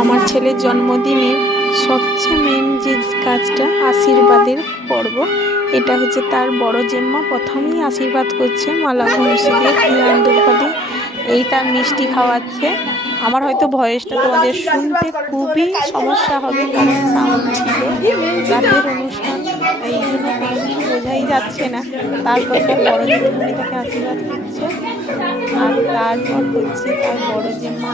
আমার ছেলের জন্মদিনে সবচেয়ে মেন যে কাজটা আশীর্বাদের পর্ব, এটা হচ্ছে তার বড় জেম্মা প্রথমেই আশীর্বাদ করছে, মালা ঘুমসি দিয়ে ধ্যান দুর্বা দিয়ে এই তার মিষ্টি খাওয়াচ্ছে। আমার হয়তো ভয়েসটা তোমাদের শুনতে খুবই সমস্যা হবে, কারণ সাউন্ড ছিল, রাতের অনুষ্ঠান, এই জন্য কোনো কিছু বোঝাই যাচ্ছে না। তারপর তার বড় জেঠিমণি তাকে আশীর্বাদ করছে, আর তারপর হচ্ছে তার বড় জেম্মা,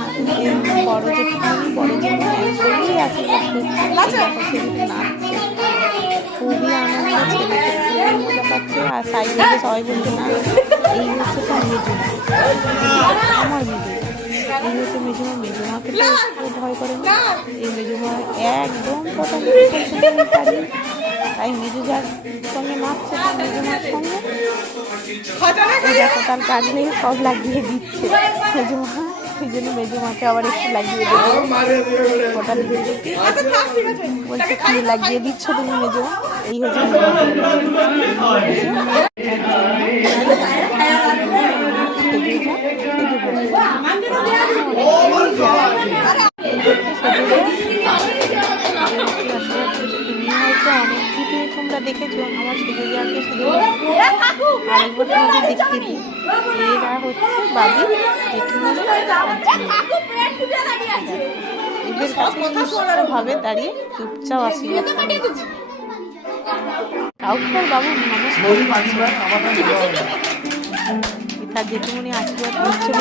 বড় জেঠিমণি বড় জেম্মা একসঙ্গেই আশীর্বাদ করছে। দেখো ছেলেটা নাচছে, খুবই আনন্দ, ছেলেকে খুবই মজা পাচ্ছে। আর সাইড থেকে সবাই বলছে না এই হচ্ছে তার মেজমা, আমার মেজমা, এই হচ্ছে মেজমা। মেজমাকে তো একটু ভয় করে না, এই মেজমা একদম প্রথম পারি, তাই মেজু যার সঙ্গে নাচছে তার মেজমার সঙ্গে দেখো তার কাজ নেই, সব লাগিয়ে দিচ্ছে মেজমা। সেই জন্য মেজমাকে আবার একটু লাগিয়ে দেবো, ওটা বলছে কি লাগিয়ে দিচ্ছ তুমি মেজমা। এই হচ্ছে অনেক ভিডিও তোমরা দেখেছো আমার সেজুজাকে, শুধু আরেকবার তোমাদের দেখিয়ে দিই। এরা হচ্ছে বাবি, জেঠুমনি, এদের কাছে সুস্থভাবে দাঁড়িয়ে চুপচাপ আশীর্বাদ করছে। কাউকে বাবু নমস্কার, তার জেঠুমনি আশীর্বাদ করছে।